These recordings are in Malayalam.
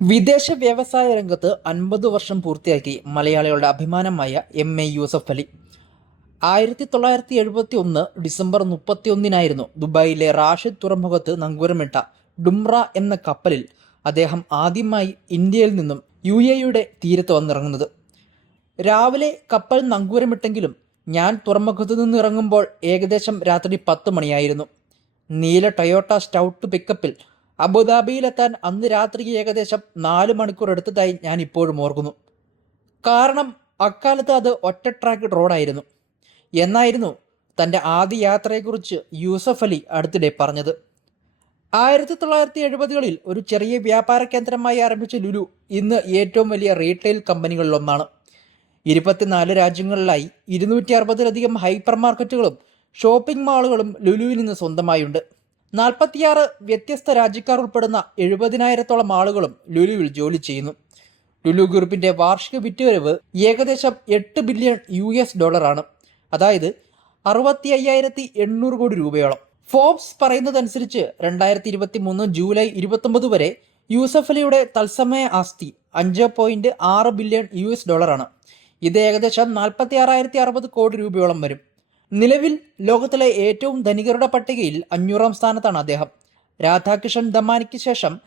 വിദേശ വ്യവസായ രംഗത്ത് അൻപത് വർഷം പൂർത്തിയാക്കി മലയാളികളുടെ അഭിമാനമായ എം എ യൂസഫ് അലി. ആയിരത്തി തൊള്ളായിരത്തി എഴുപത്തി ഒന്ന് ഡിസംബർ മുപ്പത്തി ഒന്നിനായിരുന്നു ദുബായിലെ റാഷിദ് തുറമുഖത്ത് നങ്കൂരമിട്ട ഡുംറ എന്ന കപ്പലിൽ അദ്ദേഹം ആദ്യമായി ഇന്ത്യയിൽ നിന്നും യു എയുടെ തീരത്ത് വന്നിറങ്ങുന്നത്. രാവിലെ കപ്പൽ നങ്കൂരമിട്ടെങ്കിലും ഞാൻ തുറമുഖത്ത് നിന്ന് ഇറങ്ങുമ്പോൾ ഏകദേശം രാത്രി പത്ത് മണിയായിരുന്നു. നീല ടൊയോട്ട സ്റ്റൗട്ട് പിക്കപ്പിൽ അബുദാബിയിലെത്താൻ അന്ന് രാത്രി ഏകദേശം നാല് മണിക്കൂർ എടുത്തതായി ഞാൻ ഇപ്പോഴും ഓർക്കുന്നു. കാരണം അക്കാലത്ത് അത് ഒറ്റ ട്രാക്ക് റോഡായിരുന്നു എന്നായിരുന്നു തന്റെ ആദ്യ യാത്രയെക്കുറിച്ച് യൂസഫ് അലി അടുത്തിടെ പറഞ്ഞത്. ആയിരത്തി തൊള്ളായിരത്തി എഴുപതുകളിൽ ഒരു ചെറിയ വ്യാപാര കേന്ദ്രമായി ആരംഭിച്ച ലുലു ഇന്ന് ഏറ്റവും വലിയ റീറ്റെയിൽ കമ്പനികളിലൊന്നാണ് ഇരുപത്തിനാല് രാജ്യങ്ങളിലായി ഇരുന്നൂറ്റി അറുപതിലധികം ഹൈപ്പർ മാർക്കറ്റുകളും ഷോപ്പിംഗ് മാളുകളും ലുലുവിൽ നിന്ന് സ്വന്തമായുണ്ട്. നാൽപ്പത്തിയാറ് വ്യത്യസ്ത രാജ്യക്കാർ ഉൾപ്പെടുന്ന എഴുപതിനായിരത്തോളം ആളുകളും ലുലുവിൽ ജോലി ചെയ്യുന്നു. ലുലു ഗ്രൂപ്പിന്റെ വാർഷിക വിറ്റുവരവ് ഏകദേശം എട്ട് ബില്യൺ യു എസ് ഡോളറാണ്. അതായത് അറുപത്തി അയ്യായിരത്തി എണ്ണൂറ് കോടി രൂപയോളം. ഫോബ്സ് പറയുന്നതനുസരിച്ച് രണ്ടായിരത്തി ഇരുപത്തി മൂന്ന് ജൂലൈ ഇരുപത്തൊമ്പത് വരെ യൂസഫ് അലിയുടെ തത്സമയ ആസ്തി അഞ്ച് പോയിന്റ് ആറ് ബില്യൺ യു എസ് ഡോളറാണ്. ഇത് ഏകദേശം നാൽപ്പത്തി ആറായിരത്തി അറുപത് കോടി രൂപയോളം വരും. നിലവിൽ ലോകത്തിലെ ഏറ്റവും ധനികരുടെ പട്ടികയിൽ അഞ്ഞൂറാം സ്ഥാനത്താണ് അദ്ദേഹം. രാധാകൃഷ്ണൻ ദമാനിക്ക് ശേഷം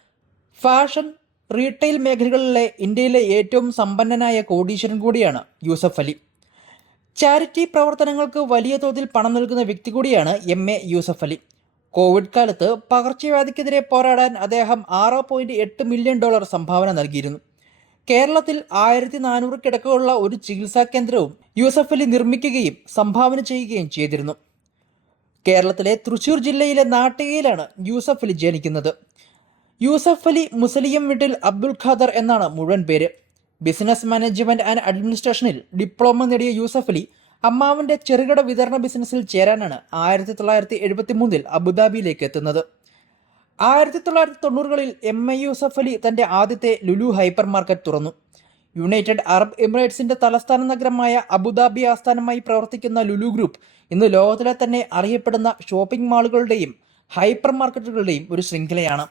ഫാഷൻ റീറ്റെയിൽ മേഖലകളിലെ ഇന്ത്യയിലെ ഏറ്റവും സമ്പന്നനായ കോടീശ്വരൻ കൂടിയാണ് യൂസഫ് അലി. ചാരിറ്റി പ്രവർത്തനങ്ങൾക്ക് വലിയ തോതിൽ പണം നൽകുന്ന വ്യക്തി കൂടിയാണ് M. A. Yusuff Ali. Covid കാലത്ത് പകർച്ചവ്യാധിക്കെതിരെ പോരാടാൻ അദ്ദേഹം ആറ് പോയിന്റ് എട്ട് മില്യൺ ഡോളർ സംഭാവന നൽകിയിരുന്നു. കേരളത്തിൽ ആയിരത്തി നാനൂറ് കിടക്കുകളുള്ള ഒരു ചികിത്സാ കേന്ദ്രവും യൂസഫ് അലി നിർമ്മിക്കുകയും സംഭാവന ചെയ്യുകയും ചെയ്തിരുന്നു. കേരളത്തിലെ തൃശൂർ ജില്ലയിലെ നാട്ടികയിലാണ് യൂസഫ് അലി ജനിക്കുന്നത്. യൂസഫ് അലി മുസലിയം വീട്ടിൽ അബ്ദുൽ ഖാദർ എന്നാണ് മുഴുവൻ പേര്. ബിസിനസ് മാനേജ്മെന്റ് ആൻഡ് അഡ്മിനിസ്ട്രേഷനിൽ ഡിപ്ലോമ നേടിയ യൂസഫ് അലി അമ്മാവന്റെ ചെറുകിട വിതരണ ബിസിനസ്സിൽ ചേരാനാണ് ആയിരത്തി തൊള്ളായിരത്തി എഴുപത്തി മൂന്നിൽ അബുദാബിയിലേക്ക് എത്തുന്നത്. ആയിരത്തി തൊള്ളായിരത്തി തൊണ്ണൂറുകളിൽ എം ഐ യൂസഫ് അലി തന്റെ ആദ്യത്തെ ലുലു ഹൈപ്പർ മാർക്കറ്റ് തുറന്നു. യുണൈറ്റഡ് അറബ് എമിറേറ്റ്സിന്റെ തലസ്ഥാന നഗരമായ അബുദാബി ആസ്ഥാനമായി പ്രവർത്തിക്കുന്ന ലുലു ഗ്രൂപ്പ് ഇന്ന് ലോകത്തിലെ തന്നെ അറിയപ്പെടുന്ന ഷോപ്പിംഗ് മാളുകളുടെയും ഹൈപ്പർ മാർക്കറ്റുകളുടെയും ഒരു ശൃംഖലയാണ്.